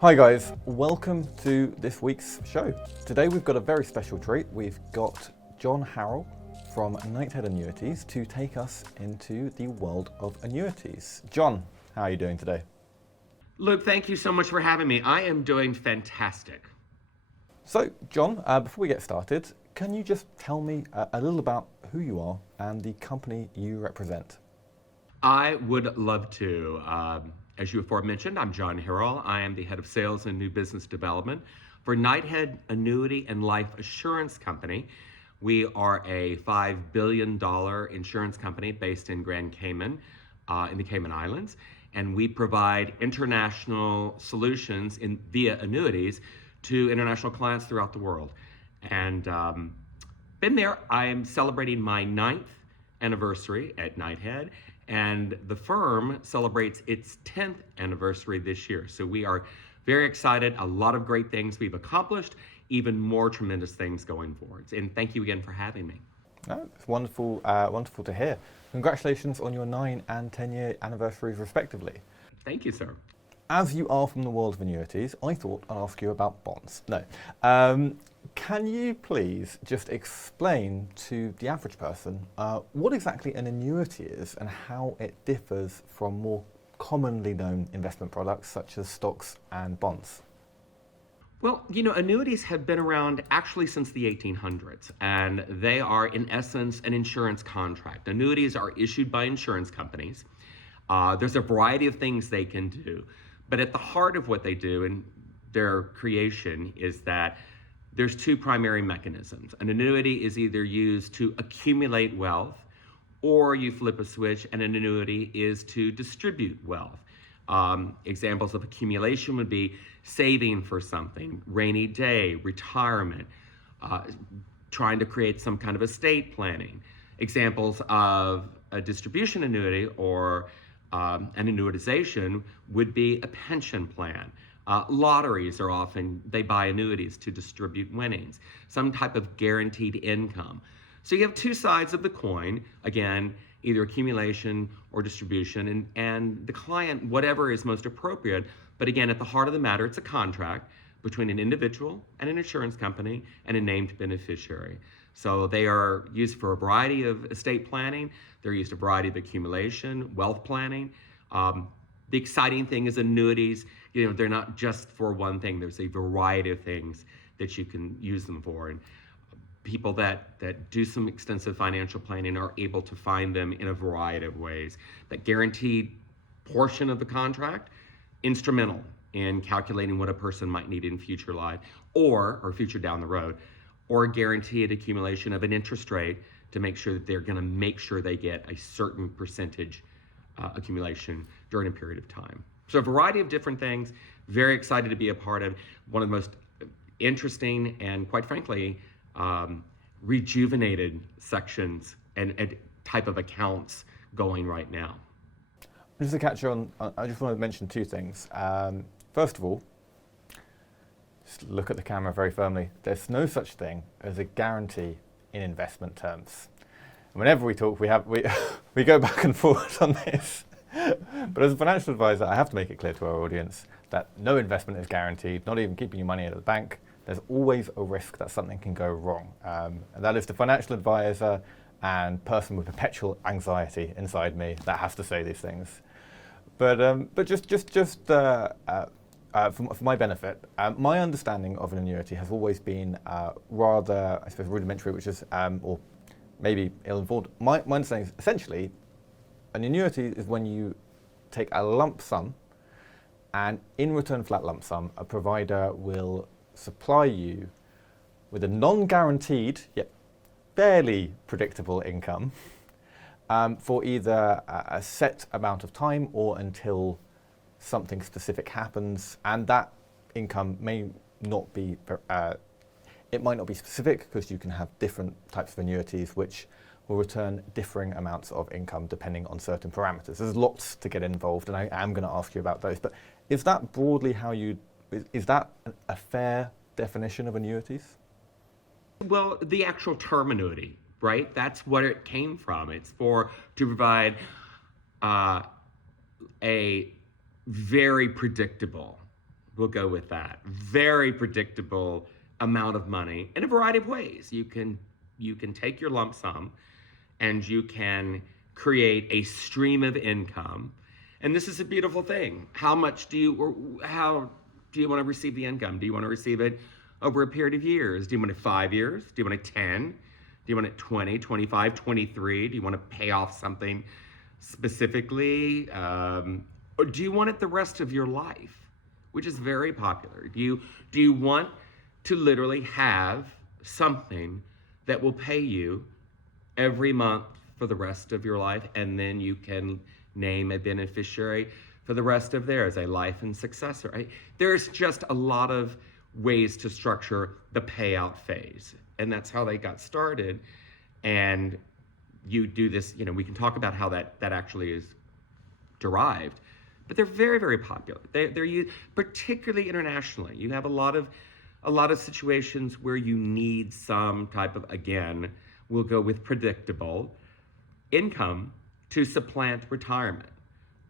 Hi guys, welcome to this week's show. Today we've got a very special treat. We've got John Harrel from Knighthead Annuities to take us into the world of annuities. John, how are you doing today? Luke, thank you so much for having me. I am doing fantastic. So John, before we get started, can you just tell me a little about who you are and the company you represent? I would love to. As you aforementioned, I'm John Harrel. I am the head of sales and new business development for Knighthead Annuity and Life Assurance Company. We are a $5 billion insurance company based in Grand Cayman, in the Cayman Islands, and we provide international solutions via annuities to international clients throughout the world. And been there. I am celebrating my 9th anniversary at Knighthead, and the firm celebrates its 10th anniversary this year. So we are very excited. A lot of great things we've accomplished, even more tremendous things going forward. And thank you again for having me. No, it's wonderful, wonderful to hear. Congratulations on your 9 and 10-year anniversaries respectively. Thank you, sir. As you are from the world of annuities, I thought I'd ask you about bonds. No. Can you please just explain to the average person what exactly an annuity is and how it differs from more commonly known investment products such as stocks and bonds? Well, annuities have been around actually since the 1800s, and they are, in essence, an insurance contract. Annuities are issued by insurance companies. There's a variety of things they can do, but at the heart of what they do in their creation is that there's two primary mechanisms. An annuity is either used to accumulate wealth, or you flip a switch and an annuity is to distribute wealth. Examples of accumulation would be saving for something, rainy day, retirement, trying to create some kind of estate planning. Examples of a distribution annuity or an annuitization would be a pension plan. Lotteries are often, they buy annuities to distribute winnings, some type of guaranteed income. So you have two sides of the coin, again, either accumulation or distribution, and the client, whatever is most appropriate. But again, at the heart of the matter, it's a contract between an individual and an insurance company and a named beneficiary. So they are used for a variety of estate planning. They're used a variety of accumulation, wealth planning. The exciting thing is annuities, they're not just for one thing. There's a variety of things that you can use them for. And people that do some extensive financial planning are able to find them in a variety of ways. That guaranteed portion of the contract, instrumental in calculating what a person might need in future life or future down the road, or a guaranteed accumulation of an interest rate to make sure that they're going to make sure they get a certain percentage accumulation during a period of time. So a variety of different things. Very excited to be a part of one of the most interesting and, quite frankly, rejuvenated sections and type of accounts going right now. Just to catch on, I just want to mention two things. First of all, just look at the camera very firmly. There's no such thing as a guarantee in investment terms. And whenever we talk, we go back and forth on this. But as a financial advisor, I have to make it clear to our audience that no investment is guaranteed, not even keeping your money at the bank. There's always a risk that something can go wrong. And that is the financial advisor and person with perpetual anxiety inside me that has to say these things. But just for my benefit, my understanding of an annuity has always been rather, I suppose, rudimentary, which is, or maybe ill-informed. My understanding is essentially an annuity is when you take a lump sum, and in return for that lump sum, a provider will supply you with a non-guaranteed yet fairly predictable income for either a set amount of time or until something specific happens, and that income may not be it might not be specific because you can have different types of annuities which will return differing amounts of income depending on certain parameters. There's lots to get involved, and I am going to ask you about those. But is that broadly how is that a fair definition of annuities? Well, the actual term annuity, right? That's what it came from. It's to provide a very predictable, We'll go with that. Very predictable amount of money in a variety of ways. You can take your lump sum and you can create a stream of income. And this is a beautiful thing. How do you want to receive the income? Do you want to receive it over a period of years? Do you want it 5 years? Do you want it 10? Do you want it 20, 25, 23? Do you want to pay off something specifically? Or do you want it the rest of your life? Which is very popular. Do you want to literally have something that will pay you every month for the rest of your life, and then you can name a beneficiary for the rest of theirs, a life and successor? There's just a lot of ways to structure the payout phase, and that's how they got started. And you do this, we can talk about how that actually is derived, but they're very, very popular. They're used particularly internationally. You have a lot of situations where you need some type of, again, we'll go with predictable income to supplant retirement,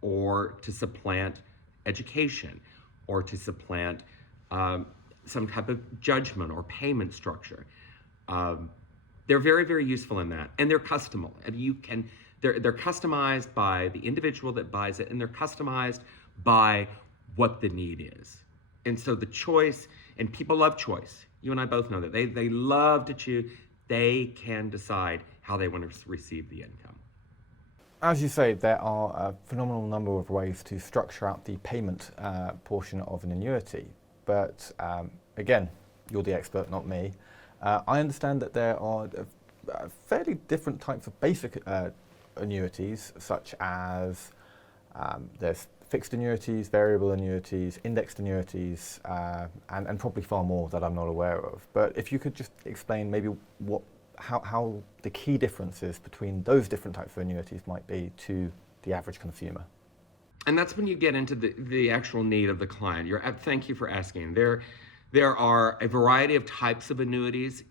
or to supplant education, or to supplant some type of judgment or payment structure. They're very, very useful in that, and they're customizable. And they're customized by the individual that buys it, and they're customized by what the need is. And so the choice, and people love choice. You and I both know that they love to choose. They can decide how they want to receive the income. As you say, there are a phenomenal number of ways to structure out the payment portion of an annuity. But again, you're the expert, not me. I understand that there are fairly different types of basic annuities, such as there's fixed annuities, variable annuities, indexed annuities, and probably far more that I'm not aware of. But if you could just explain maybe how the key differences between those different types of annuities might be to the average consumer. And that's when you get into the actual need of the client. Thank you for asking. There are a variety of types of annuities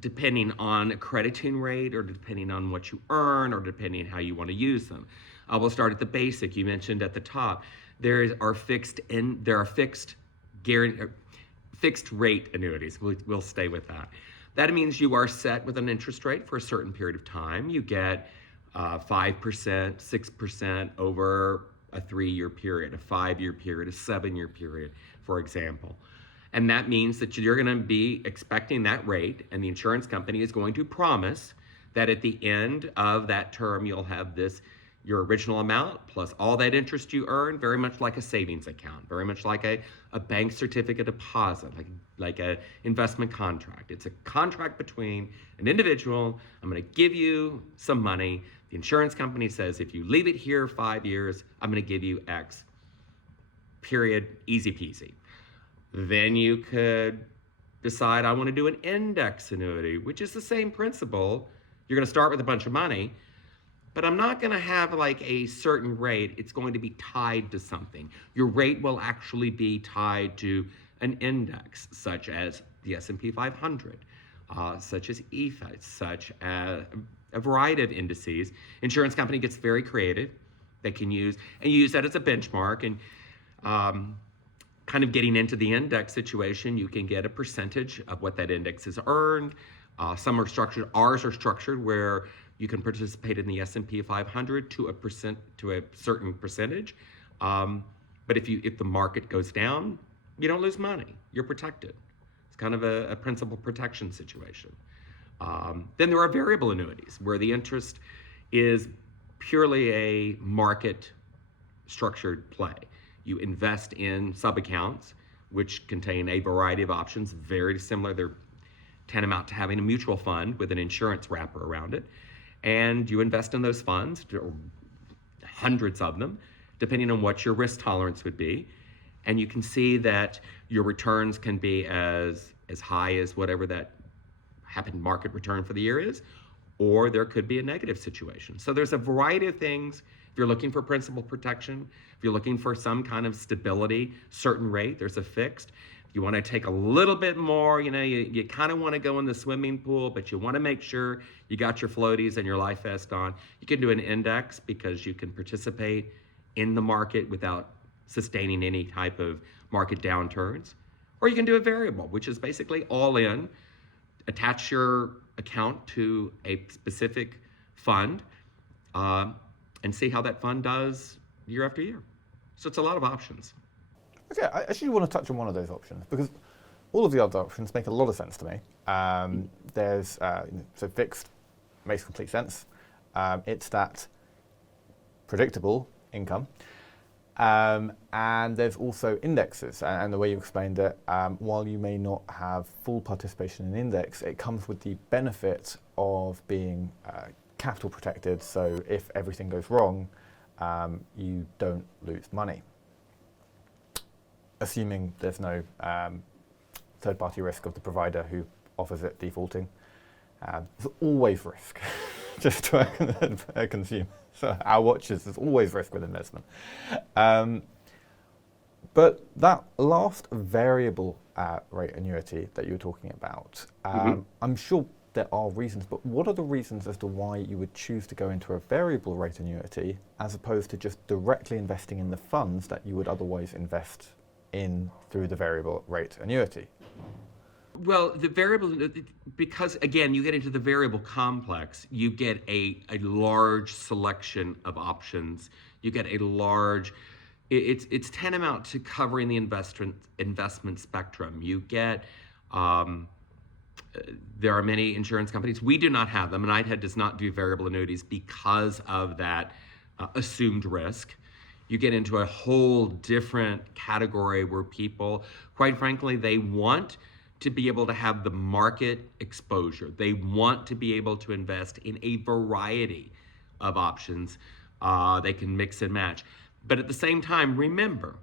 depending on a crediting rate, or depending on what you earn, or depending on how you want to use them. We'll start at the basic. You mentioned at the top, there are fixed rate annuities. We'll stay with that. That means you are set with an interest rate for a certain period of time. You get 5%, 6% over a 3-year period, a 5-year period, a 7-year period, for example. And that means that you're going to be expecting that rate, and the insurance company is going to promise that at the end of that term, you'll have your original amount plus all that interest you earn, very much like a savings account, very much like a bank certificate deposit, like a investment contract. It's a contract between an individual. I'm going to give you some money. The insurance company says, if you leave it here 5 years, I'm going to give you X. Period. Easy peasy. Then you could decide, I want to do an index annuity, which is the same principle. You're going to start with a bunch of money, but I'm not going to have like a certain rate. It's going to be tied to something. Your rate will actually be tied to an index, such as the S&P 500, such as EFA, such as a variety of indices. Insurance company gets very creative. They can use that as a benchmark. And kind of getting into the index situation, you can get a percentage of what that index has earned. Some are structured. Ours are structured where you can participate in the S&P 500 to a certain percentage. But if the market goes down, you don't lose money. You're protected. It's kind of a principal protection situation. Then there are variable annuities where the interest is purely a market structured play. You invest in sub-accounts, which contain a variety of options, very similar. They're tantamount to having a mutual fund with an insurance wrapper around it. And you invest in those funds, hundreds of them, depending on what your risk tolerance would be. And you can see that your returns can be as high as whatever that happened market return for the year is, or there could be a negative situation. So there's a variety of things. If you're looking for principal protection, if you're looking for some kind of stability, certain rate, there's a fixed. If you want to take a little bit more, you kind of want to go in the swimming pool, but you want to make sure you got your floaties and your life vest on. You can do an index because you can participate in the market without sustaining any type of market downturns. Or you can do a variable, which is basically all in, attach your account to a specific fund, and see how that fund does year after year. So it's a lot of options. Okay, I actually want to touch on one of those options because all of the other options make a lot of sense to me. There's so fixed makes complete sense. It's that predictable income. And there's also indexes, and the way you explained it, while you may not have full participation in index, it comes with the benefit of being capital protected, so if everything goes wrong, you don't lose money. Assuming there's no third-party risk of the provider who offers it defaulting. There's always risk, just to a consumer. So our watches, there's always risk with investment. But that last variable rate annuity that you were talking about, I'm sure there are reasons, but what are the reasons as to why you would choose to go into a variable rate annuity as opposed to just directly investing in the funds that you would otherwise invest in through the variable rate annuity? Well, the variable, because again, you get into the variable complex, you get a large selection of options. You get a large, it's tantamount to covering the investment spectrum. You get, there are many insurance companies. We do not have them. Knighthead does not do variable annuities because of that assumed risk. You get into a whole different category where people, quite frankly, they want to be able to have the market exposure. They want to be able to invest in a variety of options. They can mix and match. But at the same time, remember,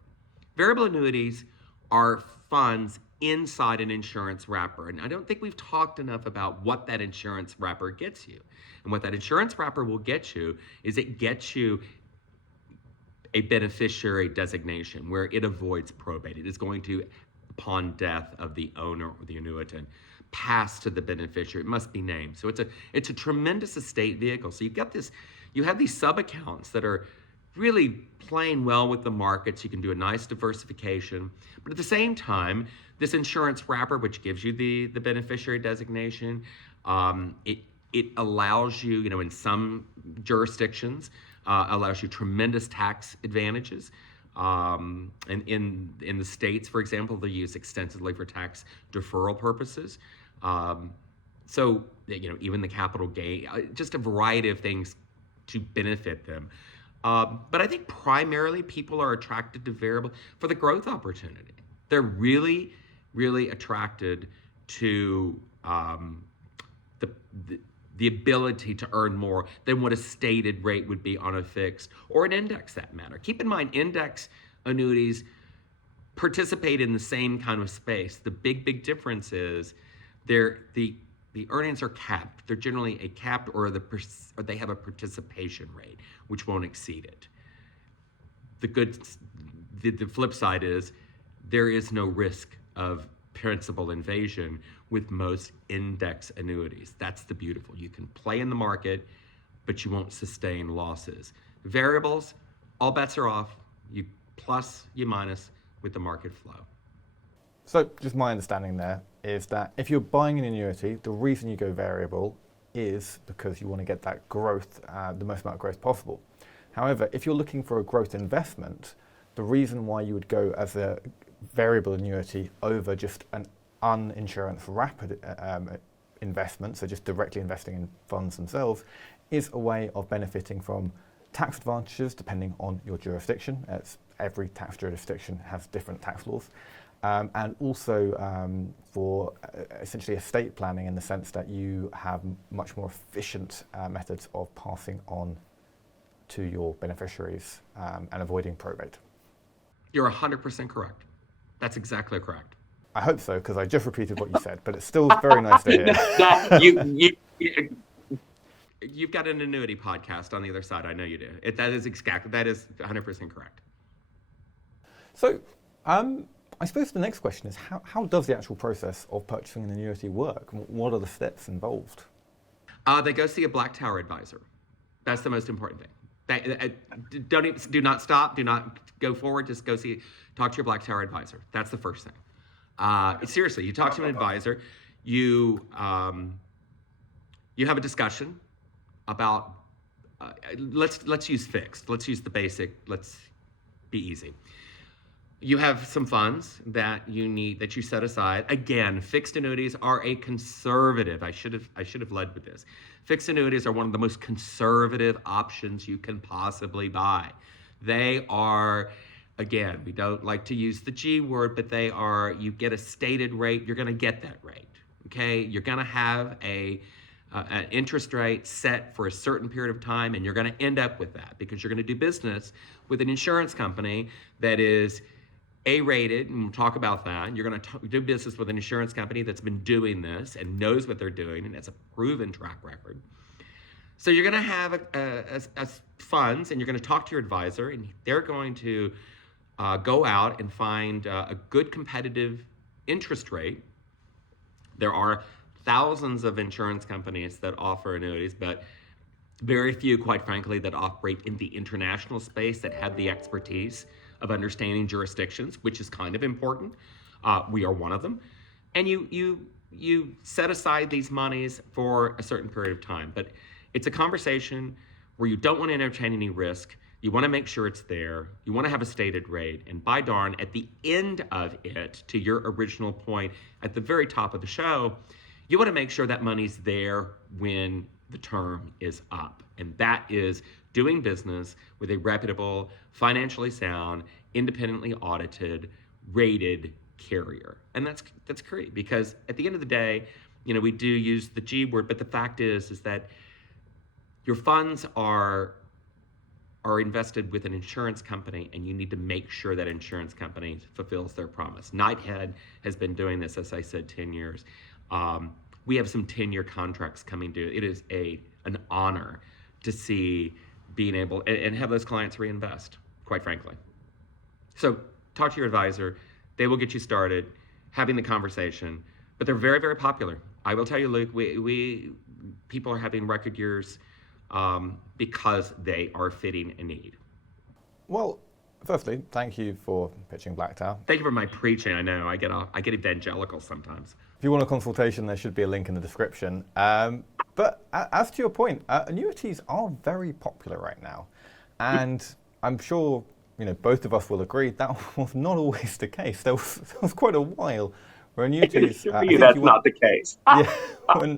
variable annuities are funds inside an insurance wrapper. And I don't think we've talked enough about what that insurance wrapper gets you. And what that insurance wrapper will get you is it gets you a beneficiary designation where it avoids probate. It is going to, upon death of the owner or the annuitant, pass to the beneficiary. It must be named. So it's a tremendous estate vehicle. So you have these sub-accounts that are really playing well with the markets. You can do a nice diversification. But at the same time, this insurance wrapper, which gives you the beneficiary designation, it allows you, in some jurisdictions, allows you tremendous tax advantages. And in the States, for example, they're used extensively for tax deferral purposes. So, even the capital gain, just a variety of things to benefit them. But I think primarily people are attracted to variable for the growth opportunity. They're really, really attracted to the ability to earn more than what a stated rate would be on a fixed or an index, that matter. Keep in mind, index annuities participate in the same kind of space. The big difference is the earnings are capped. They're generally a capped or they have a participation rate, which won't exceed it. The flip side is there is no risk of principal invasion with most index annuities. That's the beautiful. You can play in the market, but you won't sustain losses. Variables, all bets are off. You plus, you minus with the market flow. So just my understanding there is that if you're buying an annuity, the reason you go variable is because you want to get that growth, the most amount of growth possible. However, if you're looking for a growth investment, the reason why you would go as a variable annuity over just an uninsurance wrapper investment, so just directly investing in funds themselves, is a way of benefiting from tax advantages depending on your jurisdiction. Every tax jurisdiction has different tax laws. And also for essentially estate planning in the sense that you have much more efficient methods of passing on to your beneficiaries and avoiding probate. You're 100% correct. That's exactly correct. I hope so, because I just repeated what you said, but it's still very nice to hear. You've got an annuity podcast on the other side. I know you do. That is 100% correct. So, I suppose the next question is how does the actual process of purchasing an annuity work? What are the steps involved? They go see a Blacktower advisor. That's the most important thing. Do not stop. Do not go forward. Just talk to your Blacktower advisor. That's the first thing. Seriously, you talk to an advisor. You you have a discussion about. Let's use fixed. Let's use the basic. Let's be easy. You have some funds that you set aside. Again, fixed annuities are a conservative. I should have led with this. Fixed annuities are one of the most conservative options you can possibly buy. They are, again, we don't like to use the G word, but they are, you get a stated rate, you're going to get that rate. Okay? You're going to have an interest rate set for a certain period of time, and you're going to end up with that because you're going to do business with an insurance company that is A-rated, and we'll talk about that. And you're going to do business with an insurance company that's been doing this and knows what they're doing and has a proven track record. So you're going to have a funds, and you're going to talk to your advisor, and they're going to go out and find a good competitive interest rate. There are thousands of insurance companies that offer annuities, but very few, quite frankly, that operate in the international space that have the expertise of understanding jurisdictions, which is kind of important. We are one of them. And you set aside these monies for a certain period of time. But it's a conversation where you don't want to entertain any risk. You want to make sure it's there. You want to have a stated rate. And by darn, at the end of it, to your original point, at the very top of the show, you want to make sure that money's there when the term is up. And that is doing business with a reputable, financially sound, independently audited, rated carrier. And that's great because at the end of the day, we do use the G word, but the fact is that your funds are invested with an insurance company, and you need to make sure that insurance company fulfills their promise. Knighthead has been doing this, as I said, 10 years. We have some 10-year contracts coming due. It is an honor to see being able and have those clients reinvest, quite frankly. So talk to your advisor. They will get you started having the conversation, but they're very, very popular. I will tell you, Luke, people are having record years because they are fitting a need. Well, firstly, thank you for pitching Blacktower. Thank you for my preaching. I know I get evangelical sometimes. If you want a consultation, there should be a link in the description. But as to your point, annuities are very popular right now, and I'm sure both of us will agree that was not always the case. There was quite a while where annuities. That's not the case.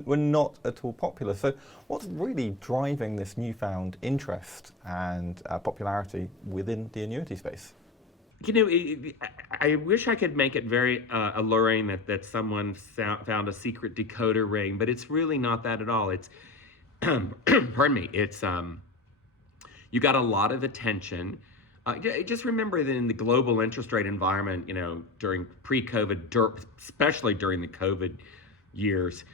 were not at all popular. So, what's really driving this newfound interest and popularity within the annuity space? I wish I could make it very alluring that someone found a secret decoder ring, but it's really not that at all. It's, pardon me, it's, you got a lot of attention. Just remember that in the global interest rate environment, during pre-COVID, especially during the COVID years,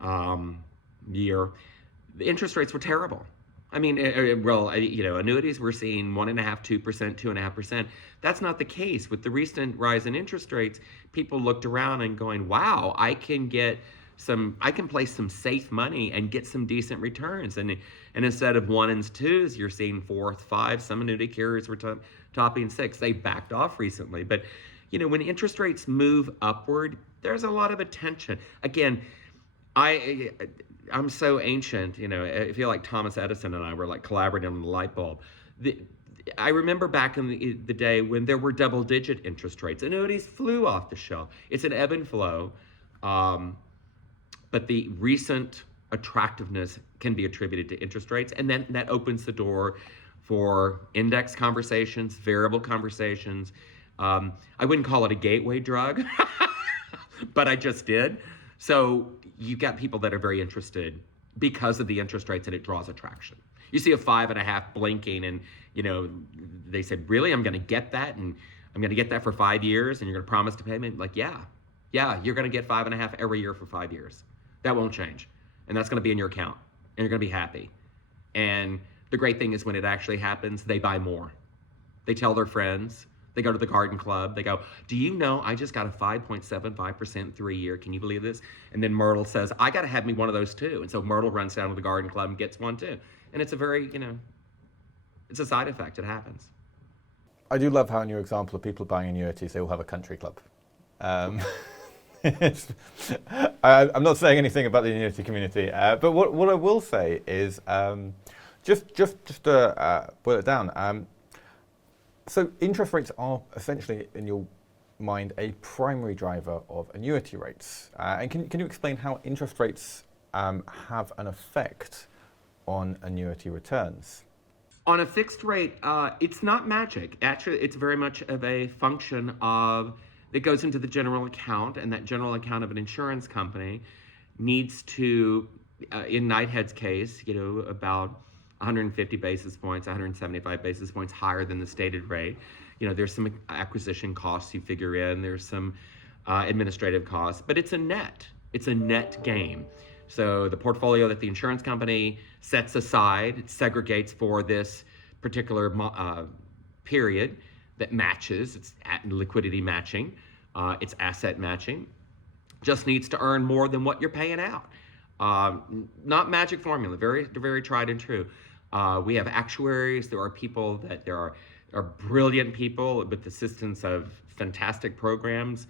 the interest rates were terrible. I mean, annuities we're seeing 1.5%, 2%, 2.5%. That's not the case. With the recent rise in interest rates, people looked around and going, wow, I can place some safe money and get some decent returns. And instead of 1 and 2s, you're seeing 4, 5. Some annuity carriers were topping 6. They backed off recently. But, when interest rates move upward, there's a lot of attention. Again, I'm so ancient, I feel like Thomas Edison and I were like collaborating on the light bulb. I remember back in the day when there were double-digit interest rates. Annuities flew off the shelf. It's an ebb and flow, but the recent attractiveness can be attributed to interest rates, and then that opens the door for index conversations, variable conversations. I wouldn't call it a gateway drug, but I just did. So you've got people that are very interested because of the interest rates, and it draws attraction. You see a 5.5 blinking, and they said, really, I'm going to get that, and I'm going to get that for 5 years, and you're going to promise to pay me? Like, yeah, you're going to get 5.5 every year for 5 years. That won't change, and that's going to be in your account, and you're going to be happy. And the great thing is when it actually happens, they buy more. They tell their friends. They go to the garden club. They go, do you know I just got a 5.75% 3 year? Can you believe this? And then Myrtle says, I got to have me one of those too. And so Myrtle runs down to the garden club and gets one too. And it's a very, It's a side effect. It happens. I do love how in your example of people buying annuities, they all have a country club. Um, I'm not saying anything about the annuity community, but what I will say is just to boil it down. So interest rates are essentially, in your mind, a primary driver of annuity rates. And can you explain how interest rates have an effect on annuity returns? On a fixed rate, it's not magic. Actually, it's very much of a function of that goes into the general account, and that general account of an insurance company needs to, in Nighthead's case, about 150 basis points, 175 basis points higher than the stated rate. There's some acquisition costs you figure in, there's some administrative costs, but it's a net game. So the portfolio that the insurance company sets aside, segregates for this particular period that matches, it's liquidity matching, it's asset matching, just needs to earn more than what you're paying out. Not magic formula, very tried and true. We have actuaries, there are brilliant people with assistance of fantastic programs.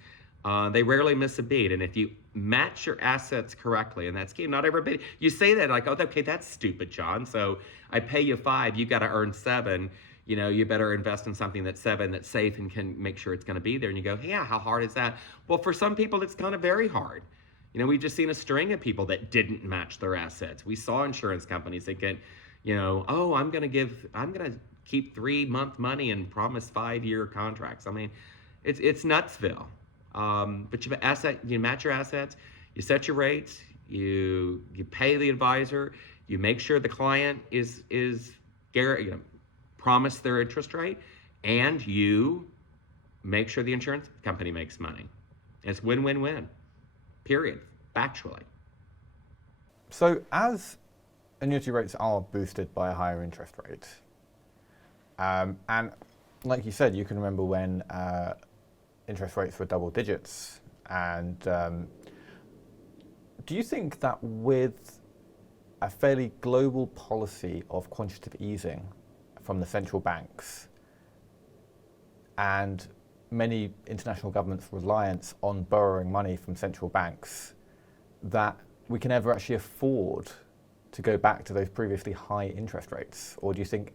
They rarely miss a beat, and if you match your assets correctly, and that's key. Not everybody, you say that like, oh, okay, that's stupid, John. So I pay you 5, you got to earn 7. You better invest in something that's 7, that's safe, and can make sure it's going to be there. And you go, yeah, how hard is that? Well, for some people, it's kind of very hard. We've just seen a string of people that didn't match their assets. We saw insurance companies that get, oh, I'm going to keep 3-month money and promise 5-year contracts. I mean, it's Nutsville. But you match your assets, you set your rates, you pay the advisor, you make sure the client is promise their interest rate, and you make sure the insurance company makes money. It's win-win-win, period, factually. So as annuity rates are boosted by a higher interest rate, and like you said, you can remember when interest rates were double digits, and do you think that with a fairly global policy of quantitative easing from the central banks and many international governments' reliance on borrowing money from central banks, that we can ever actually afford to go back to those previously high interest rates? Or do you think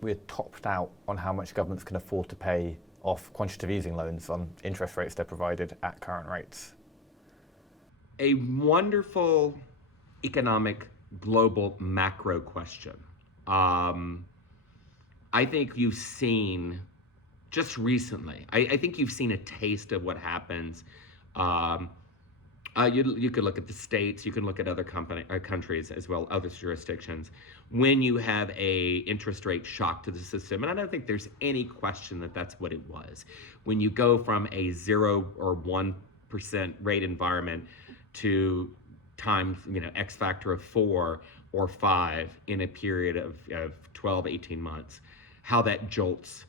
we're topped out on how much governments can afford to pay off quantitative easing loans on interest rates they're provided at current rates? A wonderful economic global macro question. I think you've seen just recently, I think you've seen a taste of what happens. You could look at the States, you can look at other countries as well, other jurisdictions, when you have a interest rate shock to the system. And I don't think there's any question that that's what it was. When you go from a 0 or 1% rate environment to times, X factor of 4 or 5 in a period of 12, 18 months, how that jolts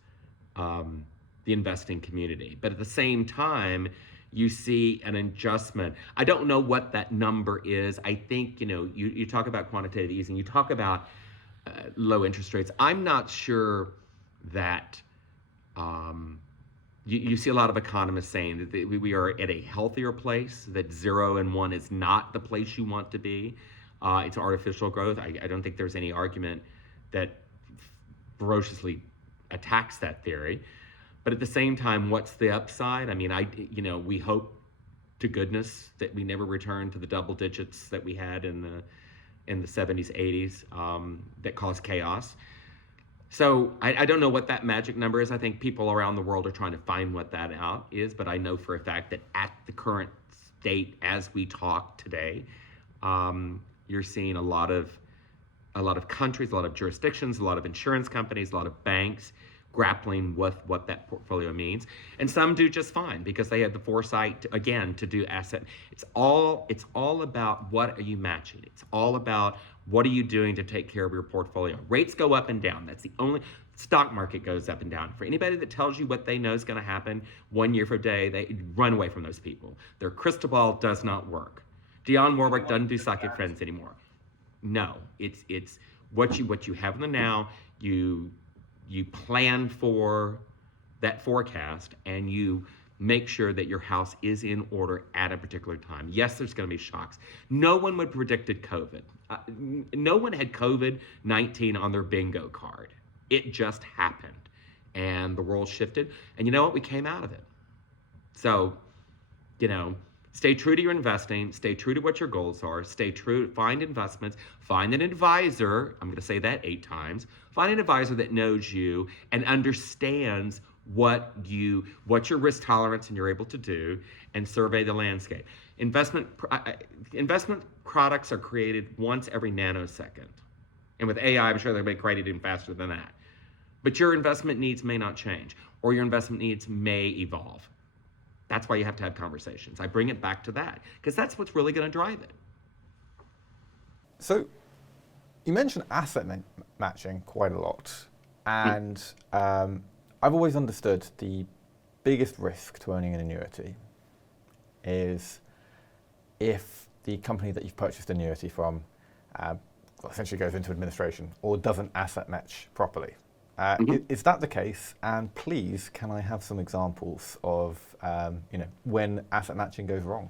the investing community. But at the same time, you see an adjustment. I don't know what that number is. I think, you talk about quantitative easing, you talk about low interest rates. I'm not sure that you see a lot of economists saying that we are at a healthier place, that 0 and 1 is not the place you want to be. It's artificial growth. I don't think there's any argument that ferociously attacks that theory. But at the same time, what's the upside? I mean, we hope to goodness that we never return to the double digits that we had in the 70s, 80s that caused chaos. So I don't know what that magic number is. I think people around the world are trying to find what that out is, but I know for a fact that at the current state, as we talk today, you're seeing a lot of countries, a lot of jurisdictions, a lot of insurance companies, a lot of banks grappling with what that portfolio means. And some do just fine because they have the foresight, to do asset. It's all about what are you matching. It's all about what are you doing to take care of your portfolio. Rates go up and down. That's the only, stock market goes up and down. For anybody that tells you what they know is going to happen 1 year from today, they run away from those people. Their crystal ball does not work. Dionne Warwick doesn't do Socket Friends anymore. No, it's what you have in the now, you plan for that forecast, and you make sure that your house is in order at a particular time. Yes, there's going to be shocks. No one would have predicted COVID. No one had COVID-19 on their bingo card. It just happened, and the world shifted. And you know what? We came out of it. So, stay true to your investing, stay true to what your goals are, stay true, find investments, find an advisor. I'm going to say that 8 times. Find an advisor that knows you and understands what your risk tolerance and you're able to do, and survey the landscape. Investment products are created once every nanosecond. And with AI, I'm sure they'll be created even faster than that. But your investment needs may not change, or your investment needs may evolve. That's why you have to have conversations. I bring it back to that, because that's what's really going to drive it. So you mentioned asset matching quite a lot. And I've always understood the biggest risk to owning an annuity is if the company that you've purchased an annuity from essentially goes into administration or doesn't asset match properly. Is that the case? And please, can I have some examples of when asset matching goes wrong?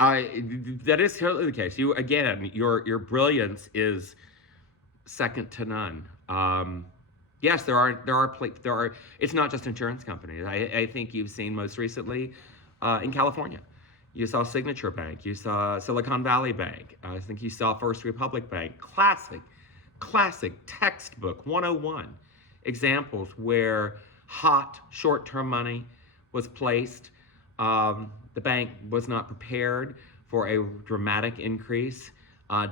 That is totally the case. Your brilliance is second to none. Yes, there are. It's not just insurance companies. I think you've seen most recently in California. You saw Signature Bank. You saw Silicon Valley Bank. I think you saw First Republic Bank. Classic textbook 101 examples where hot short-term money was placed. The bank was not prepared for a dramatic increase,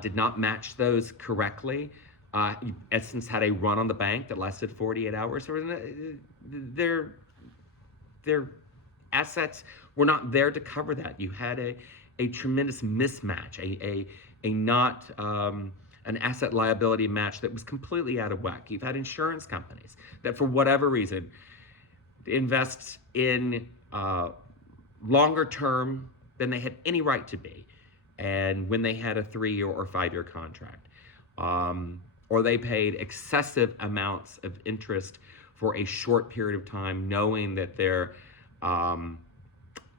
did not match those correctly. In essence, had a run on the bank that lasted 48 hours. Their assets were not there to cover that. You had a tremendous mismatch, an asset liability match that was completely out of whack. You've had insurance companies that, for whatever reason, invest in longer term than they had any right to be, and when they had a 3-year or 5-year contract. Or they paid excessive amounts of interest for a short period of time, knowing that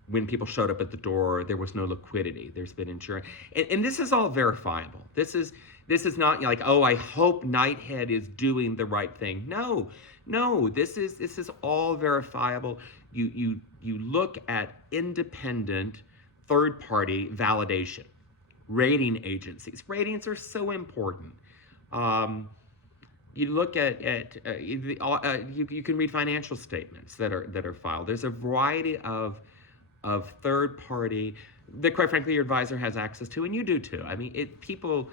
when people showed up at the door, there was no liquidity. There's been insurance, and this is all verifiable. This is not like, oh, I hope Nighthead is doing the right thing. No, this is all verifiable. You look at independent third-party validation, rating agencies. Ratings are so important. You look at you can read financial statements that are filed. There's a variety of third-party that, quite frankly, your advisor has access to, and you do too. I mean, people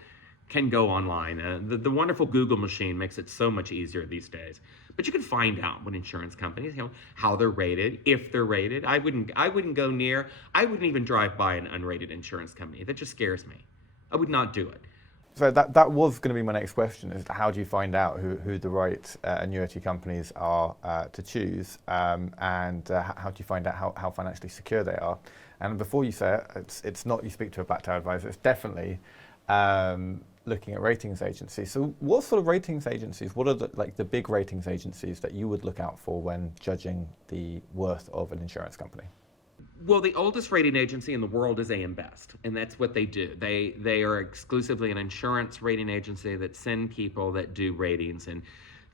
can go online. The wonderful Google machine makes it so much easier these days. But you can find out what insurance companies, how they're rated, if they're rated. I wouldn't go near. I wouldn't even drive by an unrated insurance company. That just scares me. I would not do it. So that was going to be my next question, is how do you find out who the right annuity companies are to choose, and how do you find out how financially secure they are? And before you say it, it's not you speak to a Blacktower advisor, it's definitely looking at ratings agencies. So what sort of ratings agencies, what are the big ratings agencies that you would look out for when judging the worth of an insurance company? Well, the oldest rating agency in the world is AM Best, and that's what they do. They are exclusively an insurance rating agency that send people that do ratings, and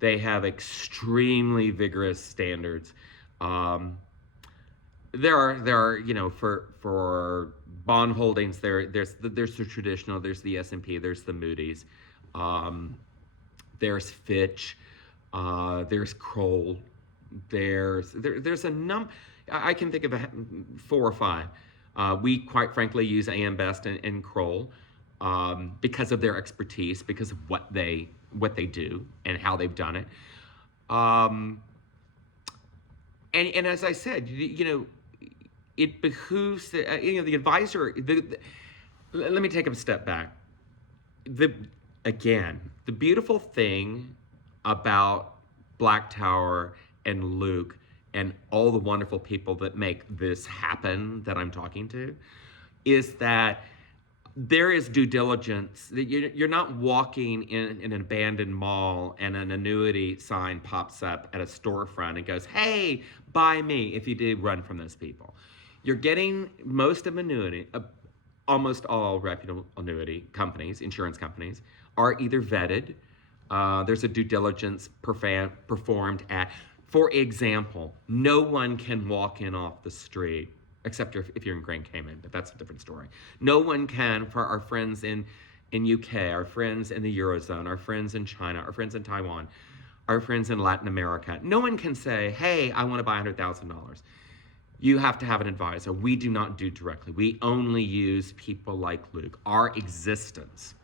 they have extremely vigorous standards. There are for bond holdings there's the traditional, there's the S&P, there's the Moody's, there's Fitch, there's Kroll, there's a number. I can think of 4 or 5. We, quite frankly, use AM Best and Kroll because of their expertise, because of what they do and how they've done it. And as I said, it behooves the advisor. Let me take a step back. The beautiful thing about Blacktower and Luke and all the wonderful people that make this happen that I'm talking to is that there is due diligence. You're not walking in an abandoned mall and an annuity sign pops up at a storefront and goes, hey, buy me, if you did run from those people. You're getting most of almost all reputable annuity companies, insurance companies, are either vetted, there's a due diligence performed at, for example, no one can walk in off the street, except if you're in Grand Cayman, but that's a different story. No one can, for our friends in UK, our friends in the Eurozone, our friends in China, our friends in Taiwan, our friends in Latin America, no one can say, hey, I want to buy $100,000. You have to have an advisor. We do not do directly. We only use people like Luke. Our existence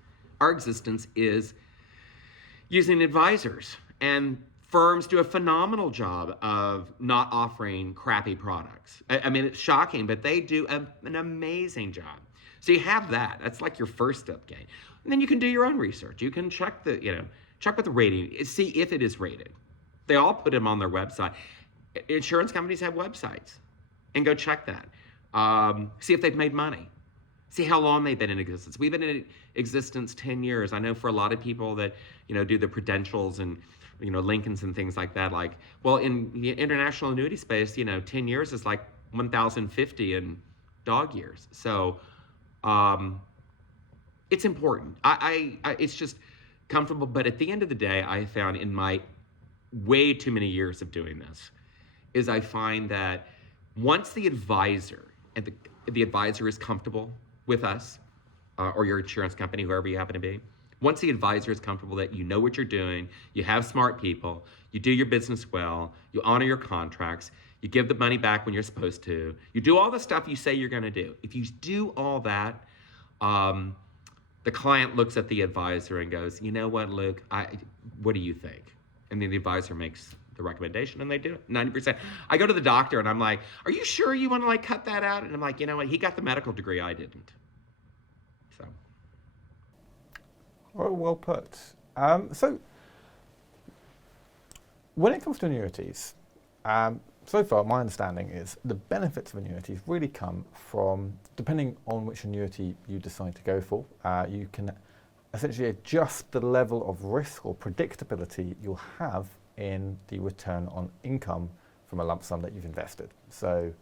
is using advisors, and firms do a phenomenal job of not offering crappy products. I mean, it's shocking, but they do an amazing job. So you have that. That's like your first step gate. And then you can do your own research. You can check check with the rating, see if it is rated. They all put them on their website. Insurance companies have websites, and go check that. See if they've made money. See how long they've been in existence. We've been in existence 10 years. I know for a lot of people that, do the Prudentials and, Lincolns and things like that, in the international annuity space, 10 years is like 1,050 in dog years. So it's important. It's just comfortable. But at the end of the day, I found in my way too many years of doing this, is I find that once the advisor and the advisor is comfortable with us, or your insurance company, whoever you happen to be, once the advisor is comfortable that you know what you're doing, you have smart people, you do your business well, you honor your contracts, you give the money back when you're supposed to, you do all the stuff you say you're going to do. If you do all that, the client looks at the advisor and goes, you know what, Luke, what do you think? And then the advisor makes the recommendation, and they do it 90%. I go to the doctor and I'm like, are you sure you want to cut that out? And I'm like, you know what, he got the medical degree, I didn't. So well put. So when it comes to annuities, so far my understanding is the benefits of annuities really come from, depending on which annuity you decide to go for, you can essentially adjust the level of risk or predictability you'll have in the return on income from a lump sum that you've invested. So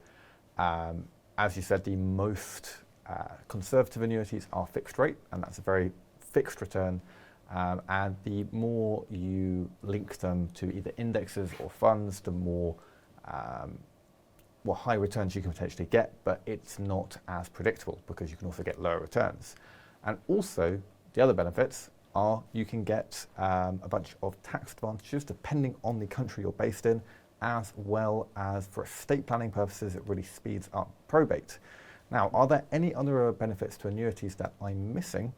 as you said, the most conservative annuities are fixed rate, and that's a very fixed return. And the more you link them to either indexes or funds, the more high returns you can potentially get, but it's not as predictable because you can also get lower returns. And also, the other benefits are you can get a bunch of tax advantages depending on the country you're based in, as well as for estate planning purposes, it really speeds up probate. Now, are there any other benefits to annuities that I'm missing,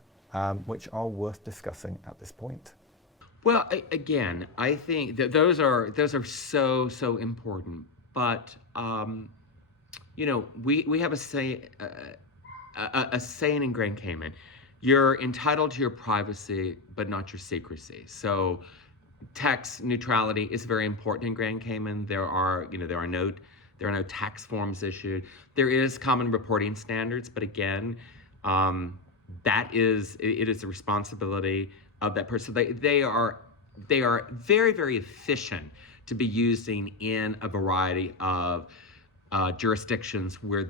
which are worth discussing at this point? Well, again, I think that those are so important. But we have a saying in Grand Cayman: you're entitled to your privacy, but not your secrecy. So, tax neutrality is very important in Grand Cayman. There are no tax forms issued. There is common reporting standards, but again, it is the responsibility of that person. They are very, very efficient to be using in a variety of jurisdictions where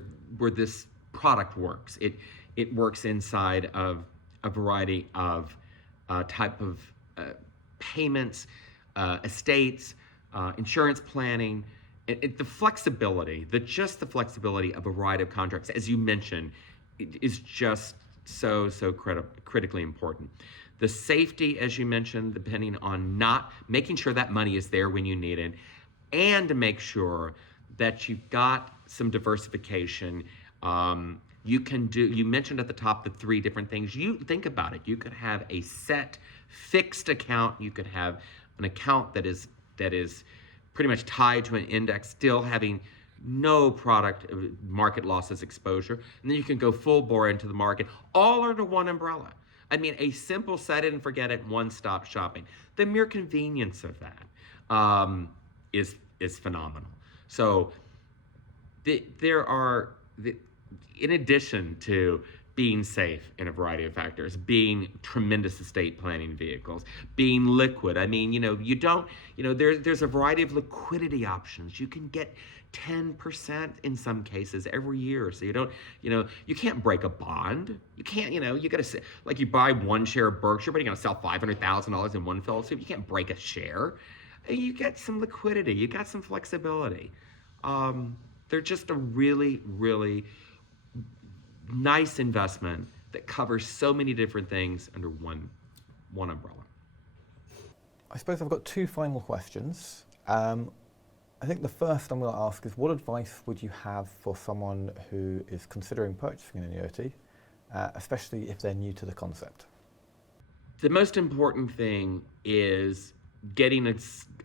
this product works. It works inside of a variety of type of payments, estates, insurance planning. The flexibility of a variety of contracts, as you mentioned, is just so critically important. The safety, as you mentioned, depending on not making sure that money is there when you need it, and to make sure that you've got some diversification. You mentioned at the top the three different things. You think about it. You could have a set fixed account. You could have an account that is pretty much tied to an index, still having no product market losses exposure. And then you can go full bore into the market, all under one umbrella. I mean, a simple set it and forget it, one-stop shopping. The mere convenience of that is phenomenal. So in addition to being safe in a variety of factors, being tremendous estate planning vehicles, being liquid. I mean, you don't, there's a variety of liquidity options. You can get 10% in some cases every year. So you don't, you can't break a bond. You can't, you got to, like you buy one share of Berkshire, but you're going to sell $500,000 in one fell swoop. You can't break a share. You get some liquidity. You got some flexibility. They're just a really, really nice investment that covers so many different things under one umbrella. I suppose I've got two final questions. I think the first I'm going to ask is, what advice would you have for someone who is considering purchasing an annuity, especially if they're new to the concept? The most important thing is getting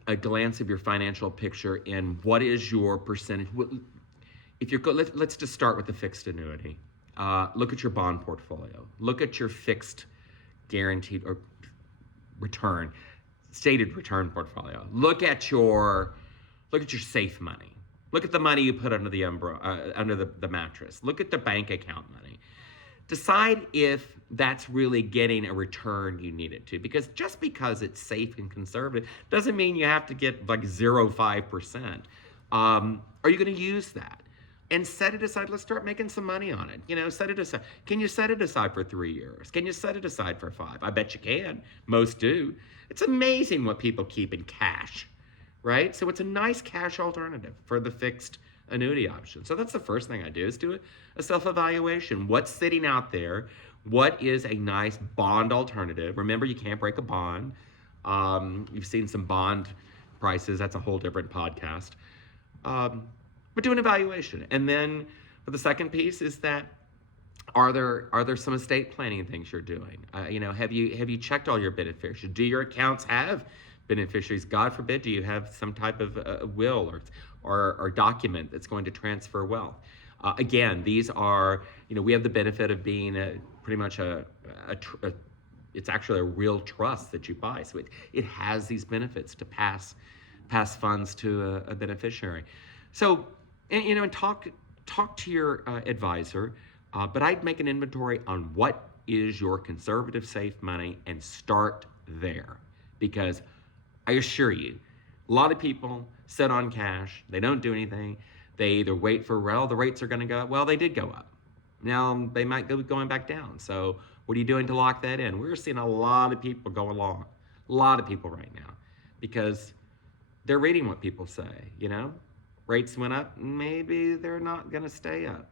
a glance of your financial picture and what is your percentage. If you're let's just start with the fixed annuity. Look at your bond portfolio. Look at your fixed guaranteed or stated return portfolio. Look at your safe money. Look at the money you put under the umbrella, under the mattress. Look at the bank account money. Decide if that's really getting a return you need it to. Because just because it's safe and conservative doesn't mean you have to get like 0.5%. Are you going to use that? And set it aside. Let's start making some money on it. Set it aside. Can you set it aside for 3 years? Can you set it aside for 5? I bet you can. Most do. It's amazing what people keep in cash, right? So it's a nice cash alternative for the fixed annuity option. So that's the first thing I do, is do a self-evaluation. What's sitting out there? What is a nice bond alternative? Remember, you can't break a bond. You've seen some bond prices. That's a whole different podcast. But do an evaluation. And then for the second piece is that, are there some estate planning things you're doing? Have you checked all your beneficiaries? Do your accounts have beneficiaries? God forbid, do you have some type of will or document that's going to transfer wealth? Again, these are, we have the benefit of being pretty much it's actually a real trust that you buy. So it has these benefits to pass funds to a beneficiary. So, and talk to your advisor, but I'd make an inventory on what is your conservative safe money and start there. Because I assure you, a lot of people sit on cash, they don't do anything, they either wait for, the rates are going to go up. Well, they did go up. Now they might go going back down. So what are you doing to lock that in? We're seeing a lot of people go along, a lot of people right now, because they're reading what people say, Rates went up, maybe they're not going to stay up.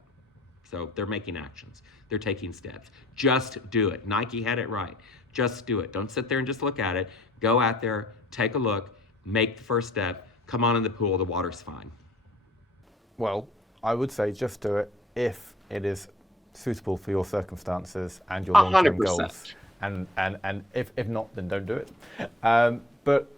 So they're making actions. They're taking steps. Just do it. Nike had it right. Just do it. Don't sit there and just look at it. Go out there, take a look, make the first step, come on in the pool, the water's fine. Well, I would say just do it if it is suitable for your circumstances and your long-term 100%. goals. And if not, then don't do it. But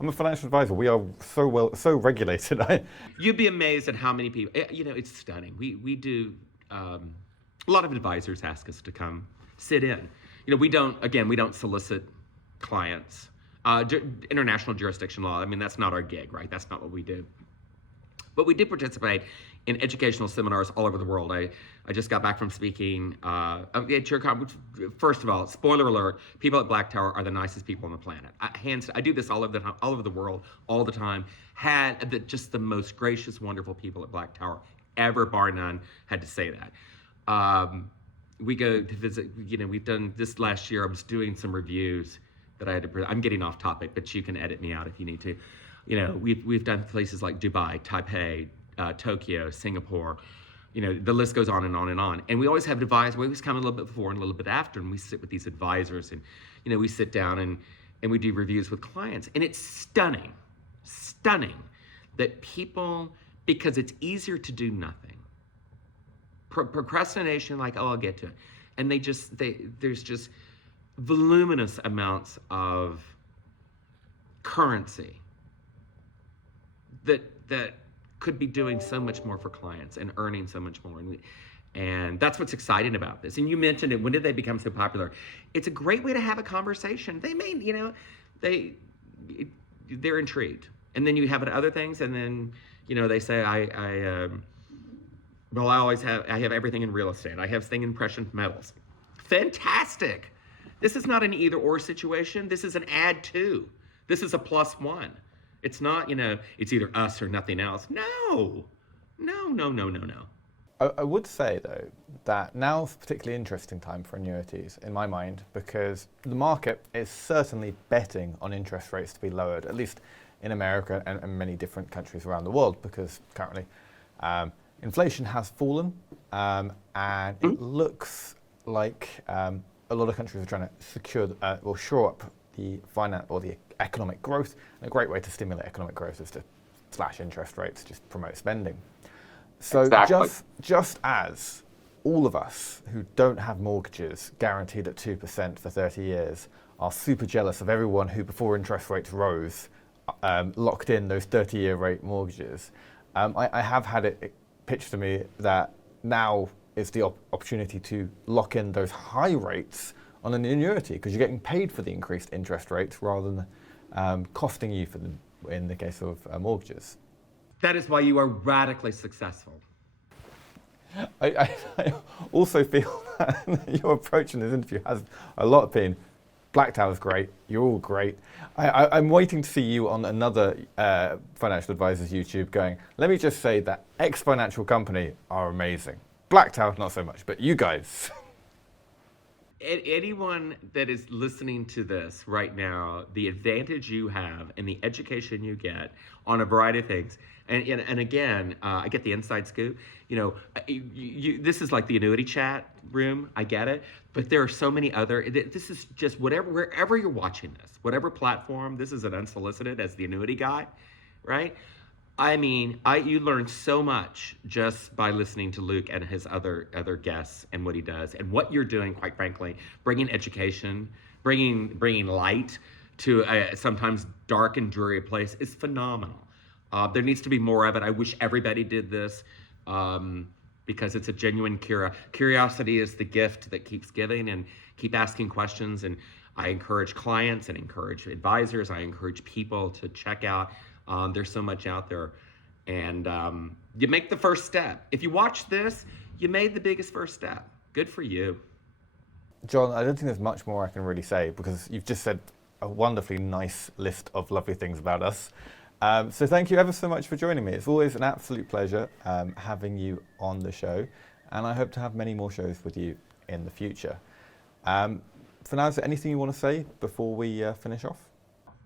I'm a financial advisor. We are so regulated. You'd be amazed at how many people, it's stunning. We do, a lot of advisors ask us to come sit in. We don't solicit clients. International jurisdiction law, that's not our gig, right? That's not what we do. But we did participate in educational seminars all over the world. I just got back from speaking at your conference. First of all, spoiler alert, people at Blacktower are the nicest people on the planet. I do this all over the world, all the time. Had just the most gracious, wonderful people at Blacktower ever, bar none, had to say that. We go to visit, we've done this last year, I was doing some reviews that I had to, I'm getting off topic, but you can edit me out if you need to. We've done places like Dubai, Taipei, Tokyo, Singapore, the list goes on and on and on. And we always have advisors, we always come a little bit before and a little bit after, and we sit with these advisors and, we sit down and we do reviews with clients. And it's stunning that people, because it's easier to do nothing. Procrastination, like, I'll get to it. And there's just voluminous amounts of currency that could be doing so much more for clients and earning so much more. And that's what's exciting about this. And you mentioned it, when did they become so popular? It's a great way to have a conversation. They may, they're intrigued. And then you have other things, and then, they say, Well, I have everything in real estate. I have thing in precious metals. Fantastic. This is not an either or situation. This is an add to. This is a plus one. It's not, it's either us or nothing else. No. No, no, no, no, no. I would say, though, that now's a particularly interesting time for annuities, in my mind, because the market is certainly betting on interest rates to be lowered, at least in America and many different countries around the world, because currently inflation has fallen, and it looks like a lot of countries are trying to secure or shore up the finance or the economic growth. And a great way to stimulate economic growth is to slash interest rates, just promote spending. So Exactly. just as all of us who don't have mortgages guaranteed at 2% for 30 years are super jealous of everyone who, before interest rates rose, locked in those 30-year rate mortgages, I have had it pitched to me that now is the opportunity to lock in those high rates on an annuity, because you're getting paid for the increased interest rates rather than costing you for them in the case of mortgages. That is why you are radically successful. I also feel that your approach in this interview has a lot of been, Blacktower's great, you're all great. I'm waiting to see you on another financial advisor's YouTube going, let me just say that X financial company are amazing. Blacktower, not so much, but you guys. Anyone that is listening to this right now, the advantage you have and the education you get on a variety of things, and again, I get the inside scoop. This is like the annuity chat room. I get it, but there are so many other. This is just wherever you're watching this, whatever platform. This is an unsolicited as the annuity guy, right? I mean, you learn so much just by listening to Luke and his other guests and what he does and what you're doing. Quite frankly, bringing education, bringing light to a sometimes dark and dreary place is phenomenal. There needs to be more of it. I wish everybody did this because it's a genuine curiosity is the gift that keeps giving, and keep asking questions. And I encourage clients and encourage advisors. I encourage people to check out. There's so much out there, and you make the first step. If you watch this, you made the biggest first step. Good for you. John, I don't think there's much more I can really say, because you've just said a wonderfully nice list of lovely things about us. So thank you ever so much for joining me. It's always an absolute pleasure having you on the show, and I hope to have many more shows with you in the future. For now, is there anything you want to say before we finish off?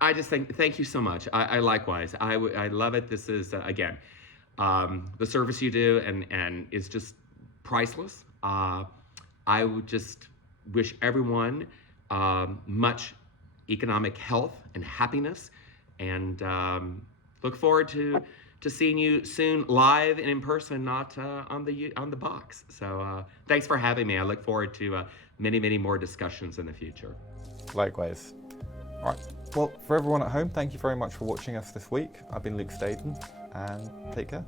I just thank you so much. I likewise. I love it. This is again, the service you do and is just priceless. I would just wish everyone much economic health and happiness, and look forward to seeing you soon live and in person, not on the box. So thanks for having me. I look forward to many more discussions in the future. Likewise. All right. Well, for everyone at home, thank you very much for watching us this week. I've been Luke Staden, and take care.